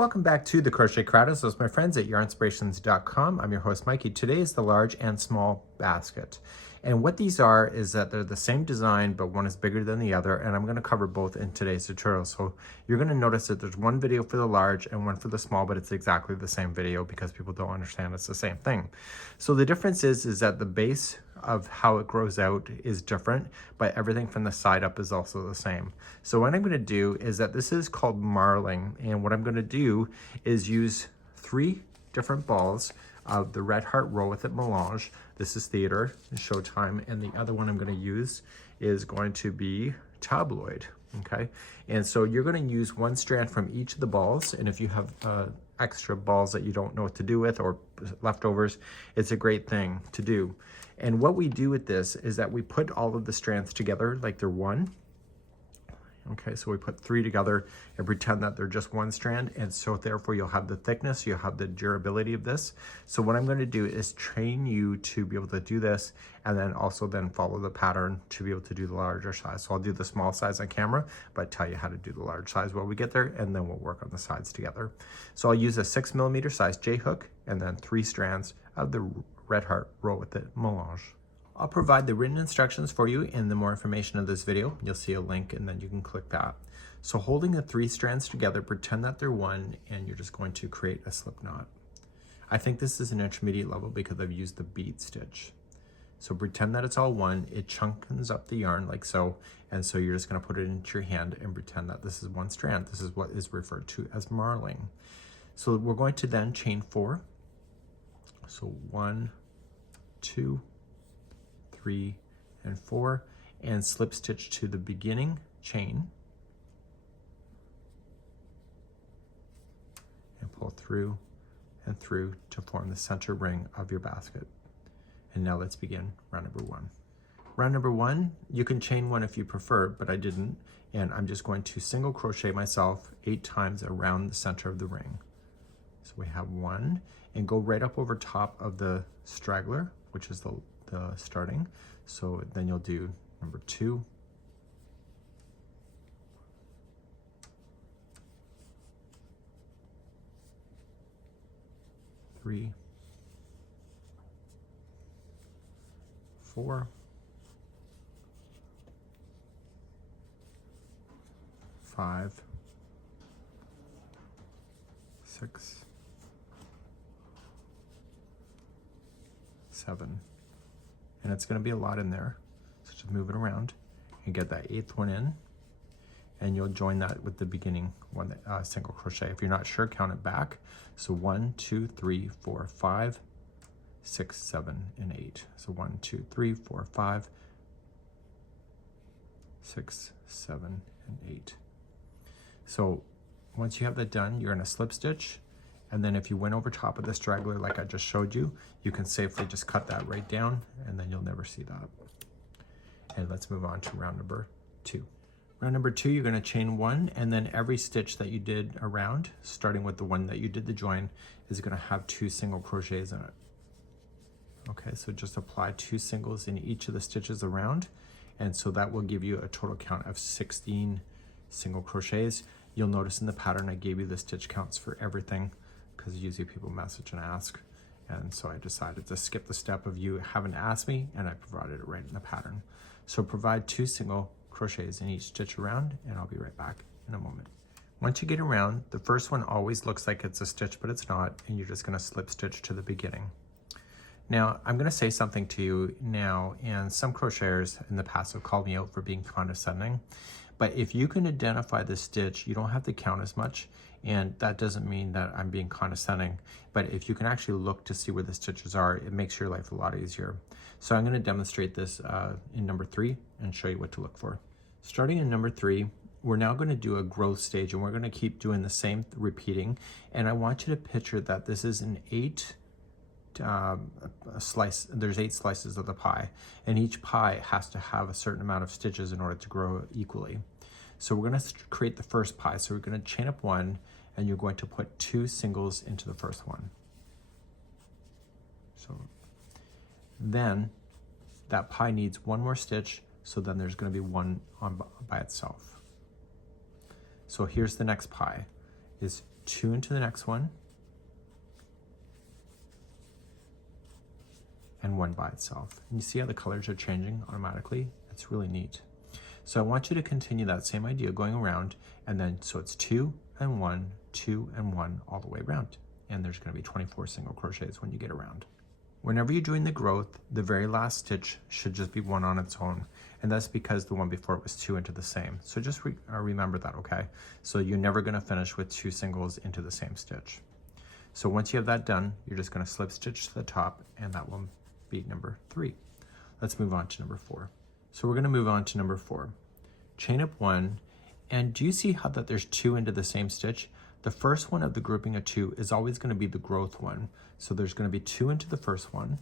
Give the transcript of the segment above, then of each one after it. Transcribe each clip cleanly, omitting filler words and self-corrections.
Welcome back to the Crochet Crowd. So my friends at yarnspirations.com. I'm your host Mikey. Today is the large and small basket. And what these are is that they're the same design, but one is bigger than the other. And I'm going to cover both in today's tutorial. So you're going to notice that there's one video for the large and one for the small, but it's exactly the same video because people don't understand it's the same thing. So the difference is that the base of how it grows out is different, but everything from the side up is also the same. So what I'm going to do is that this is called marling, and what I'm going to do is use 3 different balls of the Red Heart Row With It melange. This is Theater, Showtime, and the other one I'm going to use is going to be Tabloid. Okay, and so you're going to use 1 strand from each of the balls, and if you have extra balls that you don't know what to do with or leftovers, it's a great thing to do. And what we do with this is that we put all of the strands together like they're one. Okay, so we put 3 together and pretend that they're just 1 strand, and so therefore you'll have the thickness, you'll have the durability of this. So what I'm going to do is train you to be able to do this, and then also then follow the pattern to be able to do the larger size. So I'll do the small size on camera, but tell you how to do the large size while we get there, and then we'll work on the sides together. So I'll use a 6mm size J hook and then 3 strands of the Red Heart Row With It melange. I'll provide the written instructions for you in the more information of this video. You'll see a link and then you can click that. So holding the 3 strands together, pretend that they're one, and you're just going to create a slip knot. I think this is an intermediate level because I've used the bead stitch. So pretend that it's all one, it chunkens up the yarn like so, and so you're just going to put it into your hand and pretend that this is 1 strand. This is what is referred to as marling. So we're going to then chain 4. So 1, 2, 3, and 4, and slip stitch to the beginning chain and pull through and through to form the center ring of your basket. And now let's begin round number 1. Round number 1, you can chain 1 if you prefer, but I didn't, and I'm just going to single crochet myself 8 times around the center of the ring. So we have 1, and go right up over top of the straggler, which is the starting. So then you'll do number 2, 3, 4, 5, 6, 7. And it's going to be a lot in there, so just move it around and get that 8th one in, and you'll join that with the beginning one, single crochet. If you're not sure, count it back. So 1, 2, 3, 4, 5, 6, 7, and 8. So 1, 2, 3, 4, 5, 6, 7, and 8. So once you have that done, you're going to slip stitch. And then if you went over top of the straggler like I just showed you, you can safely just cut that right down, and then you'll never see that. And let's move on to round number 2. Round number 2, you're going to chain 1, and then every stitch that you did around, starting with the one that you did the join, is going to have 2 single crochets in it. Okay, so just apply 2 singles in each of the stitches around, and so that will give you a total count of 16 single crochets. You'll notice in the pattern I gave you the stitch counts for everything, because usually people message and ask, and so I decided to skip the step of you having to ask me, and I provided it right in the pattern. So provide 2 single crochets in each stitch around, and I'll be right back in a moment. Once you get around, the first one always looks like it's a stitch, but it's not, and you're just going to slip stitch to the beginning. Now I'm going to say something to you now, and some crocheters in the past have called me out for being condescending, but if you can identify the stitch, you don't have to count as much. And that doesn't mean that I'm being condescending, but if you can actually look to see where the stitches are, it makes your life a lot easier. So I'm going to demonstrate this in number 3 and show you what to look for. Starting in number 3, we're now going to do a growth stage, and we're going to keep doing the same repeating. And I want you to picture that this is an 8 slice. There's 8 slices of the pie, and each pie has to have a certain amount of stitches in order to grow equally. So we're going to create the first pie. So we're going to chain up 1, and you're going to put 2 singles into the first one. So then that pie needs 1 more stitch, so then there's going to be 1 by itself. So here's the next pie, is 2 into the next one, and 1 by itself. And you see how the colors are changing automatically? It's really neat. So I want you to continue that same idea going around, and then so it's 2 and 1, 2 and 1 all the way around. And there's going to be 24 single crochets when you get around. Whenever you're doing the growth, the very last stitch should just be 1 on its own. And that's because the one before it was 2 into the same. So just remember that, okay? So you're never going to finish with 2 singles into the same stitch. So once you have that done, you're just going to slip stitch to the top, and that will be number 3. Let's move on to number 4. So we're going to move on to number 4. Chain up 1, and do you see how that there's 2 into the same stitch? The first one of the grouping of 2 is always going to be the growth one. So there's going to be 2 into the first one.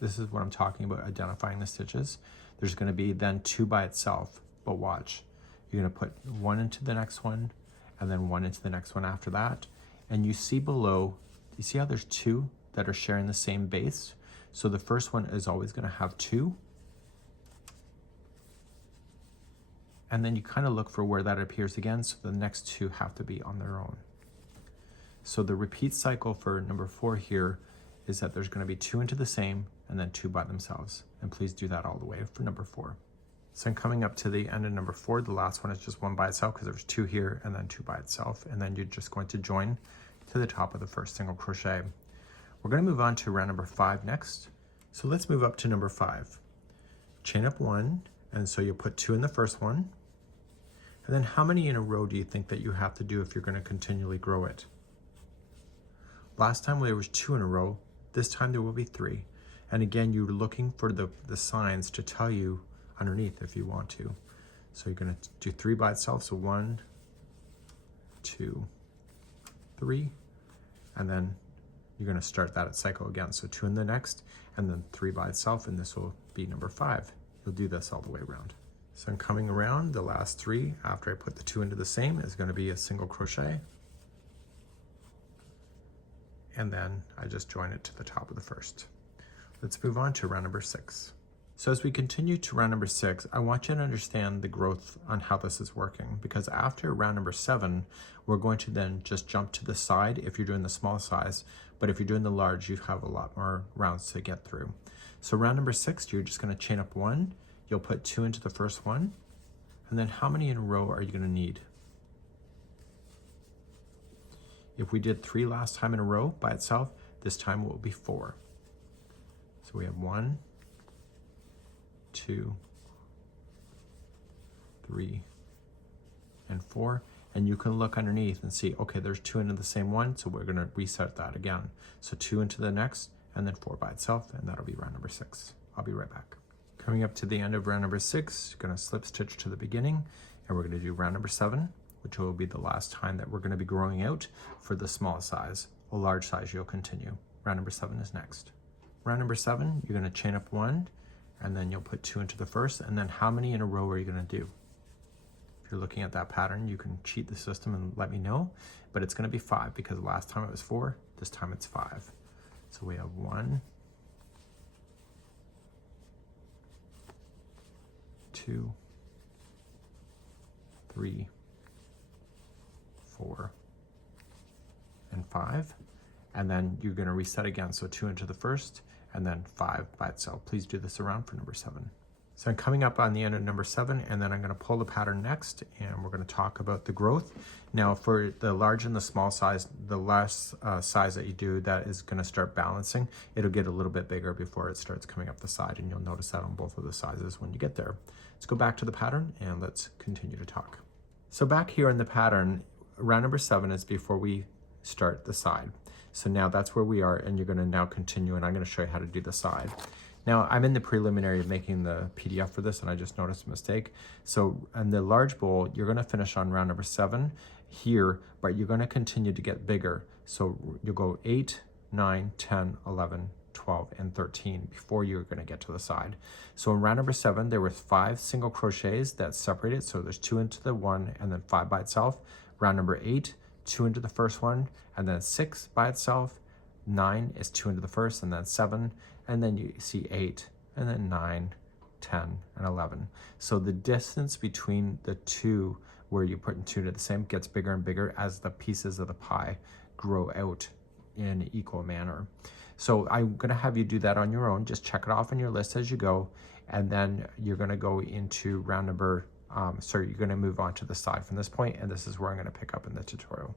This is what I'm talking about, identifying the stitches. There's going to be then 2 by itself, but watch. You're going to put 1 into the next one, and then 1 into the next one after that. And you see below, you see how there's 2 that are sharing the same base? So the first one is always going to have 2. And then you kind of look for where that appears again, so the next 2 have to be on their own. So the repeat cycle for number 4 here is that there's going to be 2 into the same and then 2 by themselves. And please do that all the way for number 4. So I'm coming up to the end of number 4. The last one is just 1 by itself because there's 2 here and then 2 by itself. And then you're just going to join to the top of the first single crochet. We're going to move on to round number 5 next. So let's move up to number 5. Chain up 1, and so you'll put 2 in the first one. And then how many in a row do you think that you have to do if you're going to continually grow it? Last time there was 2 in a row. This time there will be 3. And again, you're looking for the signs to tell you underneath if you want to. So you're going to do 3 by itself. So 1, 2, 3. And then you're going to start that cycle again. So 2 in the next, and then 3 by itself. And this will be number 5. You'll do this all the way around. So I'm coming around, the last 3 after I put the 2 into the same is going to be a single crochet. And then I just join it to the top of the first. Let's move on to round number 6. So as we continue to round number 6, I want you to understand the growth on how this is working, because after round number 7, we're going to then just jump to the side if you're doing the small size, but if you're doing the large, you have a lot more rounds to get through. So round number 6, you're just going to chain up 1, you'll put 2 into the first one, and then how many in a row are you going to need? If we did 3 last time in a row by itself, this time it will be 4. So we have 1, 2, 3, and 4. And you can look underneath and see, okay, there's 2 into the same one, so we're going to reset that again. So 2 into the next, and then 4 by itself, and that'll be round number 6. I'll be right back. Coming up to the end of round number 6, you're going to slip stitch to the beginning, and we're going to do round number 7, which will be the last time that we're going to be growing out for the small size. A large size you'll continue. Round number 7 is next. Round number 7, you're going to chain up 1, and then you'll put 2 into the first, and then how many in a row are you going to do? If you're looking at that pattern, you can cheat the system and let me know, but it's going to be 5 because last time it was 4, this time it's 5. So we have 1, 2, 3, 4, and 5. And then you're going to reset again. So 2 into the first, and then 5 by itself. Please do this around for number 7. So I'm coming up on the end of number 7, and then I'm going to pull the pattern next, and we're going to talk about the growth. Now for the large and the small size, the last size that you do, that is going to start balancing. It'll get a little bit bigger before it starts coming up the side, and you'll notice that on both of the sizes when you get there. Let's go back to the pattern, and let's continue to talk. So back here in the pattern, round number 7 is before we start the side. So now that's where we are, and you're going to now continue, and I'm going to show you how to do the side. Now, I'm in the preliminary of making the PDF for this, and I just noticed a mistake. So in the large bowl, you're going to finish on round number 7 here, but you're going to continue to get bigger. So you'll go 8, 9, 10, 11, 12, and 13 before you're going to get to the side. So in round number 7, there were 5 single crochets that separated. So there's 2 into the one and then 5 by itself. Round number 8, 2 into the first one, and then 6 by itself. 9 is 2 into the first, and then 7, and then you see 8, and then 9, 10, and 11. So the distance between the 2 where you put two to the same gets bigger and bigger as the pieces of the pie grow out in equal manner. So I'm gonna have you do that on your own. Just check it off on your list as you go, and then you're gonna go into round number, you're gonna move on to the side from this point, and this is where I'm gonna pick up in the tutorial.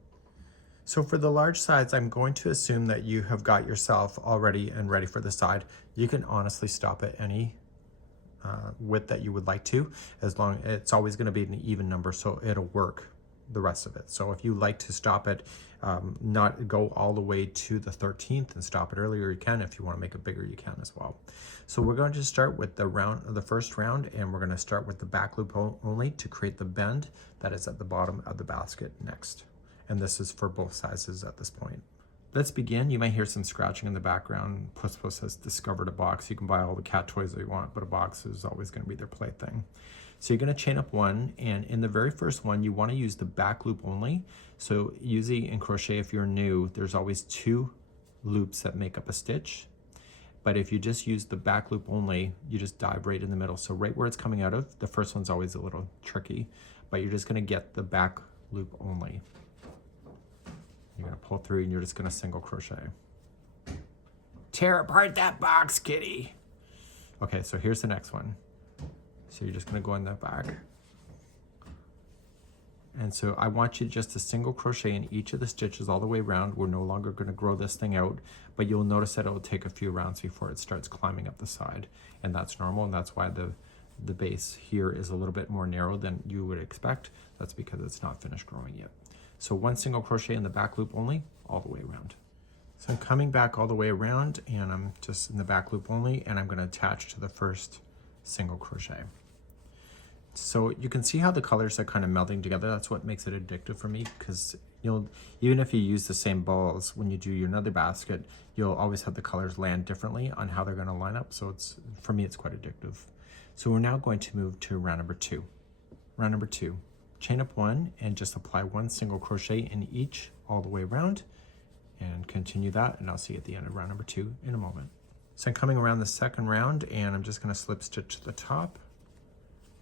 So for the large sides, I'm going to assume that you have got yourself all ready and ready for the side. You can honestly stop at any width that you would like to, as long it's always going to be an even number, so it'll work the rest of it. So if you like to stop it, not go all the way to the 13th and stop it earlier, you can. If you want to make it bigger, you can as well. So we're going to start with the first round, and we're going to start with the back loop only to create the bend that is at the bottom of the basket next. And this is for both sizes at this point. Let's begin. You might hear some scratching in the background. Puss Puss has discovered a box. You can buy all the cat toys that you want, but a box is always going to be their plaything. So you're going to chain up one, and in the very first one, you want to use the back loop only. So usually in crochet, if you're new, there's always 2 loops that make up a stitch. But if you just use the back loop only, you just dive right in the middle. So right where it's coming out of, the first one's always a little tricky, but you're just going to get the back loop only. You're gonna pull through and you're just gonna single crochet. Tear apart that box, kitty. Okay, so here's the next one. So you're just gonna go in the back. And so I want you just to single crochet in each of the stitches all the way around. We're no longer gonna grow this thing out, but you'll notice that it will take a few rounds before it starts climbing up the side. And that's normal, and that's why the base here is a little bit more narrow than you would expect. That's because it's not finished growing yet. So 1 single crochet in the back loop only, all the way around. So I'm coming back all the way around, and I'm just in the back loop only, and I'm going to attach to the first single crochet. So you can see how the colors are kind of melding together. That's what makes it addictive for me, because even if you use the same balls when you do your another basket, you'll always have the colors land differently on how they're going to line up. So for me, it's quite addictive. So we're now going to move to round number 2. Round number 2. Chain up 1 and just apply 1 single crochet in each all the way around, and continue that, and I'll see you at the end of round number 2 in a moment. So I'm coming around the second round, and I'm just going to slip stitch to the top,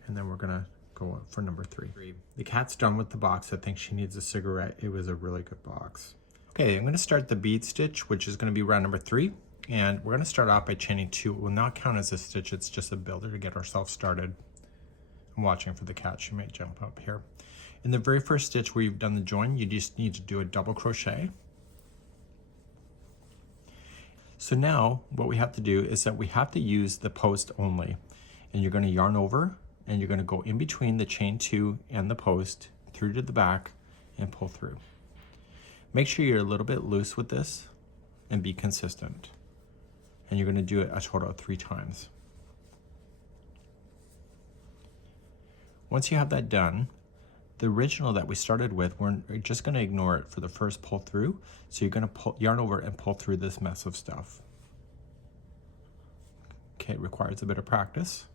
and then we're going to go up for number 3. The cat's done with the box. I think she needs a cigarette. It was a really good box. Okay, I'm going to start the bead stitch, which is going to be round number 3, and we're going to start off by chaining 2. It will not count as a stitch. It's just a builder to get ourselves started. I'm watching for the cat. She might jump up here. In the very first stitch where you've done the join, you just need to do a double crochet. So now what we have to do is that we have to use the post only, and you're going to yarn over, and you're going to go in between the chain 2 and the post through to the back and pull through. Make sure you're a little bit loose with this and be consistent. And you're going to do it a total of 3 times. Once you have that done, the original that we started with, we're just going to ignore it for the first pull through. So you're going to yarn over and pull through this mess of stuff. Okay, it requires a bit of practice.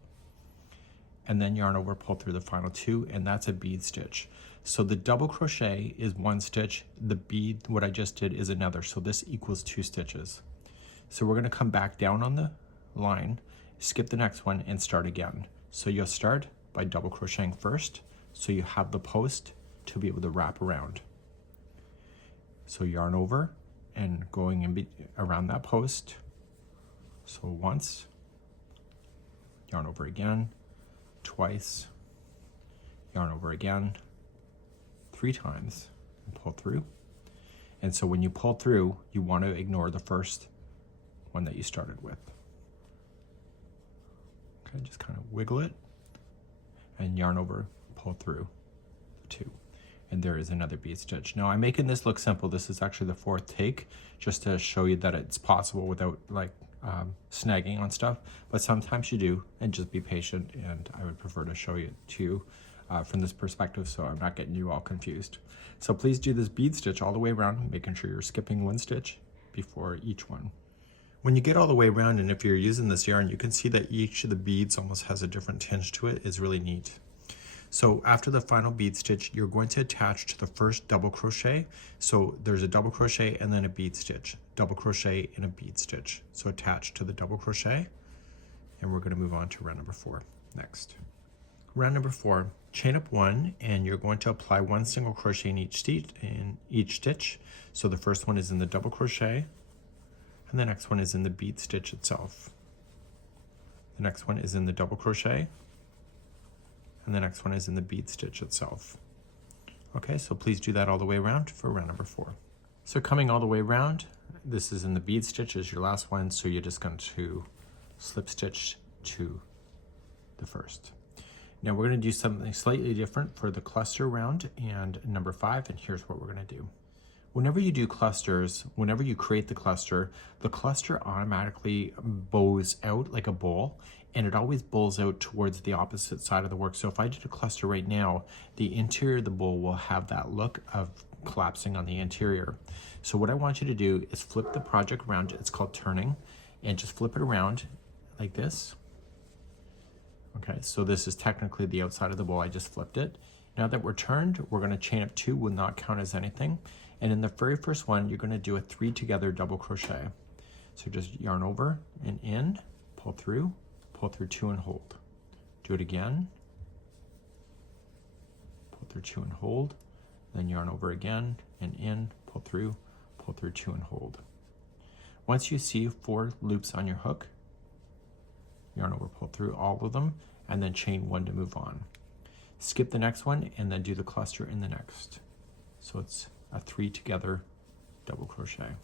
And then yarn over, pull through the final 2, and that's a bead stitch. So the double crochet is 1 stitch. The bead, what I just did, is another. So this equals 2 stitches. So we're going to come back down on the line, skip the next one, and start again. So you'll start by double crocheting first, so you have the post to be able to wrap around. So yarn over and going around that post. So once, yarn over again, twice, yarn over again, 3 times, and pull through. And so when you pull through, you want to ignore the first one that you started with. Okay, just kind of wiggle it and yarn over, pull through the 2. And there is another bead stitch. Now I'm making this look simple. This is actually the 4th take, just to show you that it's possible without like snagging on stuff, but sometimes you do, and just be patient, and I would prefer to show you too from this perspective so I'm not getting you all confused. So please do this bead stitch all the way around, making sure you're skipping 1 stitch before each one. When you get all the way around, and if you're using this yarn, you can see that each of the beads almost has a different tinge to it. It's really neat. So after the final bead stitch, you're going to attach to the first double crochet. So there's a double crochet and then a bead stitch, double crochet and a bead stitch. So attach to the double crochet, and we're going to move on to round number 4 next. Round number 4, chain up 1, and you're going to apply 1 single crochet in each stitch. So the first one is in the double crochet, and the next one is in the bead stitch itself. The next one is in the double crochet, and the next one is in the bead stitch itself. Okay, so please do that all the way around for round number 4. So coming all the way around, this is in the bead stitch as your last one, so you're just going to slip stitch to the first. Now we're going to do something slightly different for the cluster round and number 5, and here's what we're going to do. Whenever you do clusters, whenever you create the cluster automatically bows out like a bowl, and it always bowls out towards the opposite side of the work. So if I did a cluster right now, the interior of the bowl will have that look of collapsing on the interior. So what I want you to do is flip the project around. It's called turning, and just flip it around like this. Okay, so this is technically the outside of the bowl. I just flipped it. Now that we're turned, we're going to chain up 2, will not count as anything. And in the very first one, you're going to do a 3 together double crochet. So just yarn over and in, pull through 2 and hold. Do it again, pull through 2 and hold, then yarn over again and in, pull through 2 and hold. Once you see 4 loops on your hook, yarn over, pull through all of them, and then chain 1 to move on. Skip the next one and then do the cluster in the next. So it's a 3 together double crochet.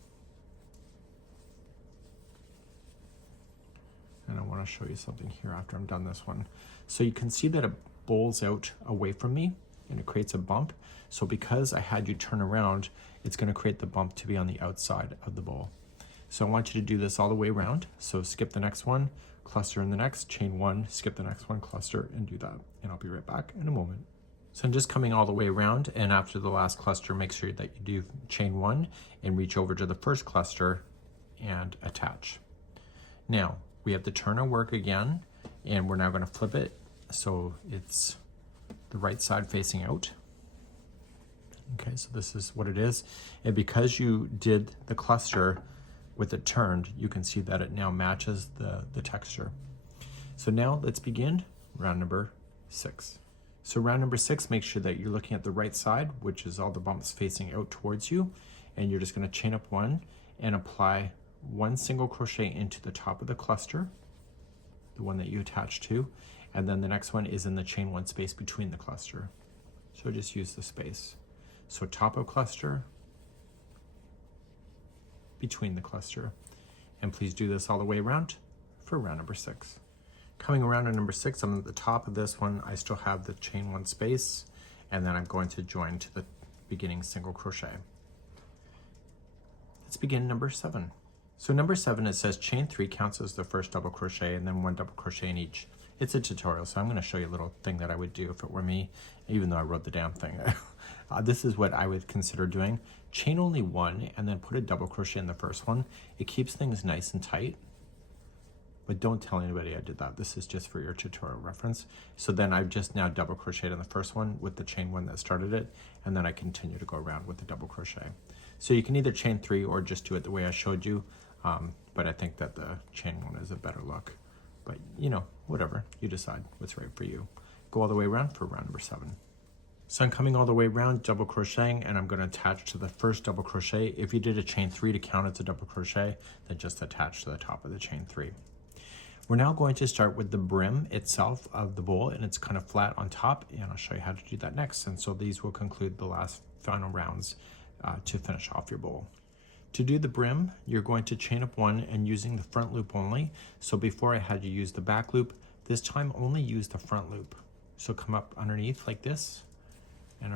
And I want to show you something here after I'm done this one. So you can see that it bowls out away from me and it creates a bump. So because I had you turn around, it's going to create the bump to be on the outside of the bowl. So I want you to do this all the way around. So skip the next one, cluster in the next, chain 1, skip the next one, cluster, and do that. And I'll be right back in a moment. So I'm just coming all the way around, and after the last cluster, make sure that you do chain 1 and reach over to the first cluster and attach. Now, we have to turn our work again, and we're now going to flip it so it's the right side facing out. Okay, so this is what it is. And because you did the cluster with it turned, you can see that it now matches the texture. So now let's begin round number 6. So round number 6, make sure that you're looking at the right side, which is all the bumps facing out towards you, and you're just going to chain up 1 and apply 1 single crochet into the top of the cluster, the one that you attach to, and then the next one is in the chain 1 space between the cluster. So just use the space. So top of cluster, between the cluster, and please do this all the way around for round number 6. Coming around to number 6, I'm at the top of this one. I still have the chain 1 space, and then I'm going to join to the beginning single crochet. Let's begin number 7. So number 7, it says chain 3 counts as the first double crochet and then 1 double crochet in each. It's a tutorial, so I'm going to show you a little thing that I would do if it were me, even though I wrote the damn thing. This is what I would consider doing. Chain only 1 and then put a double crochet in the first one. It keeps things nice and tight, but don't tell anybody I did that. This is just for your tutorial reference. So then I've just now double crocheted in the first one with the chain 1 that started it, and then I continue to go around with the double crochet. So you can either chain 3 or just do it the way I showed you, but I think that the chain 1 is a better look. But you know, whatever, you decide what's right for you. Go all the way around for round number 7. So I'm coming all the way around, double crocheting, and I'm going to attach to the first double crochet. If you did a chain 3 to count as a double crochet, then just attach to the top of the chain 3. We're now going to start with the brim itself of the bowl, and it's kind of flat on top, and I'll show you how to do that next. And so these will conclude the last final rounds to finish off your bowl. To do the brim, you're going to chain up 1 and using the front loop only. So before I had you use the back loop, this time only use the front loop. So come up underneath like this, and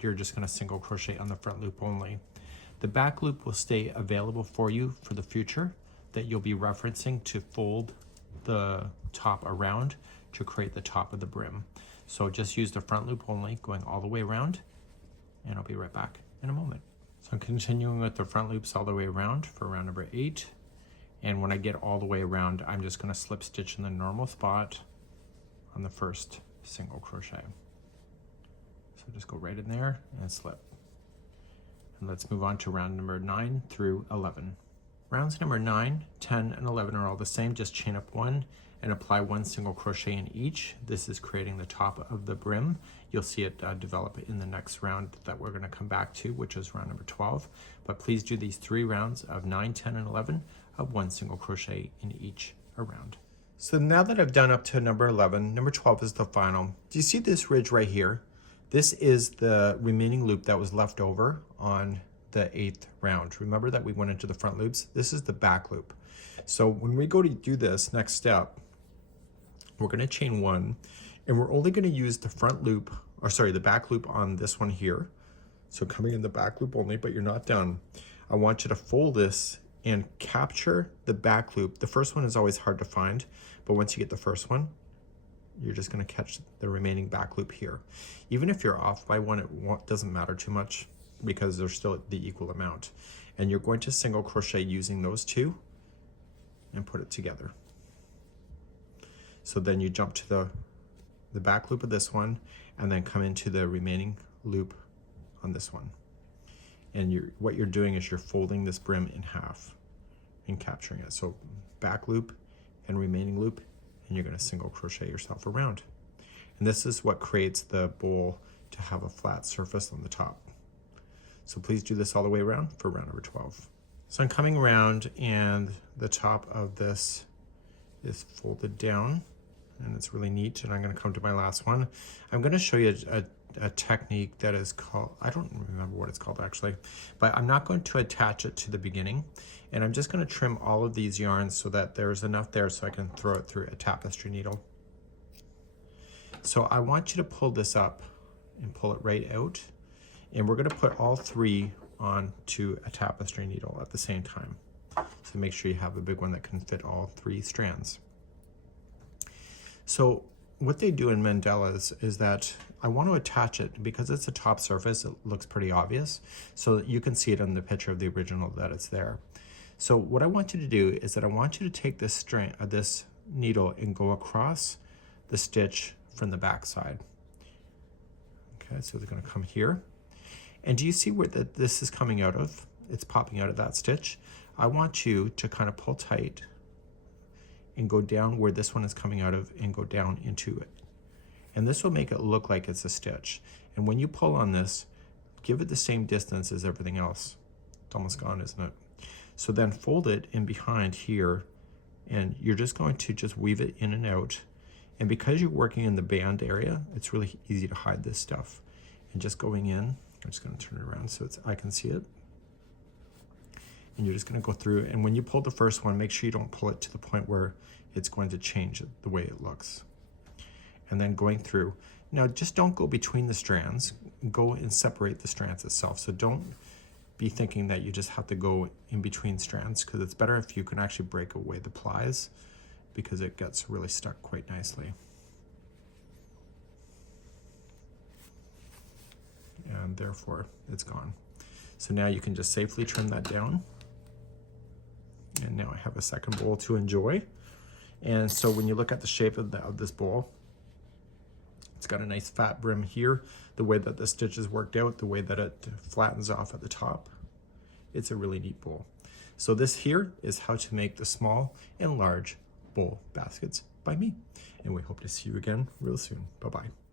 you're just going to single crochet on the front loop only. The back loop will stay available for you for the future, that you'll be referencing to fold the top around to create the top of the brim. So just use the front loop only, going all the way around, and I'll be right back in a moment. So I'm continuing with the front loops all the way around for round number 8. And when I get all the way around, I'm just going to slip stitch in the normal spot on the first single crochet. So just go right in there and slip. And let's move on to round number 9 through 11. Rounds number 9, 10, and 11 are all the same. Just chain up one and apply one single crochet in each. This is creating the top of the brim. You'll see it develop in the next round that we're going to come back to, which is round number 12. But please do these 3 rounds of 9, 10, and 11 of one single crochet in each round. So now that I've done up to number 11, number 12 is the final. Do you see this ridge right here? This is the remaining loop that was left over on the 8th round. Remember that we went into the front loops? This is the back loop. So when we go to do this next step, we're going to chain one, and we're only going to use the front loop, or sorry, the back loop on this one here. So coming in the back loop only, but you're not done. I want you to fold this and capture the back loop. The first one is always hard to find, but once you get the first one, you're just going to catch the remaining back loop here. Even if you're off by one, it doesn't matter too much because they're still the equal amount. And you're going to single crochet using those two and put it together. So then you jump to the back loop of this one and then come into the remaining loop on this one. And what you're doing is you're folding this brim in half and capturing it. So back loop and remaining loop, and you're going to single crochet yourself around. And this is what creates the bowl to have a flat surface on the top. So please do this all the way around for round number 12. So I'm coming around and the top of this is folded down and it's really neat. And I'm going to come to my last one. I'm going to show you a technique that is called, I don't remember what it's called actually, but I'm not going to attach it to the beginning. And I'm just going to trim all of these yarns so that there's enough there so I can throw it through a tapestry needle. So I want you to pull this up and pull it right out. And we're going to put all 3 onto a tapestry needle at the same time. So make sure you have a big one that can fit all 3 strands. So what they do in mandalas is that I want to attach it because it's a top surface. It looks pretty obvious. So you can see it on the picture of the original that it's there. So what I want you to do is that I want you to take this strand, this needle, and go across the stitch from the back side. Okay, so they're going to come here. And do you see where this is coming out of? It's popping out of that stitch. I want you to kind of pull tight and go down where this one is coming out of and go down into it. And this will make it look like it's a stitch. And when you pull on this, give it the same distance as everything else. It's almost gone, isn't it? So then fold it in behind here, and you're just going to just weave it in and out. And because you're working in the band area, it's really easy to hide this stuff. And just going in, I'm just going to turn it around so I can see it. And you're just going to go through, and when you pull the first one, make sure you don't pull it to the point where it's going to change the way it looks. And then going through. Now just don't go between the strands, go and separate the strands itself. So don't be thinking that you just have to go in between strands, because it's better if you can actually break away the plies, because it gets really stuck quite nicely. And therefore it's gone. So now you can just safely trim that down. And now I have a second bowl to enjoy. And so when you look at the shape of this bowl, it's got a nice fat brim here, the way that the stitch is worked out, the way that it flattens off at the top. It's a really neat bowl. So this here is how to make the small and large bowl baskets by me. And we hope to see you again real soon. Bye-bye.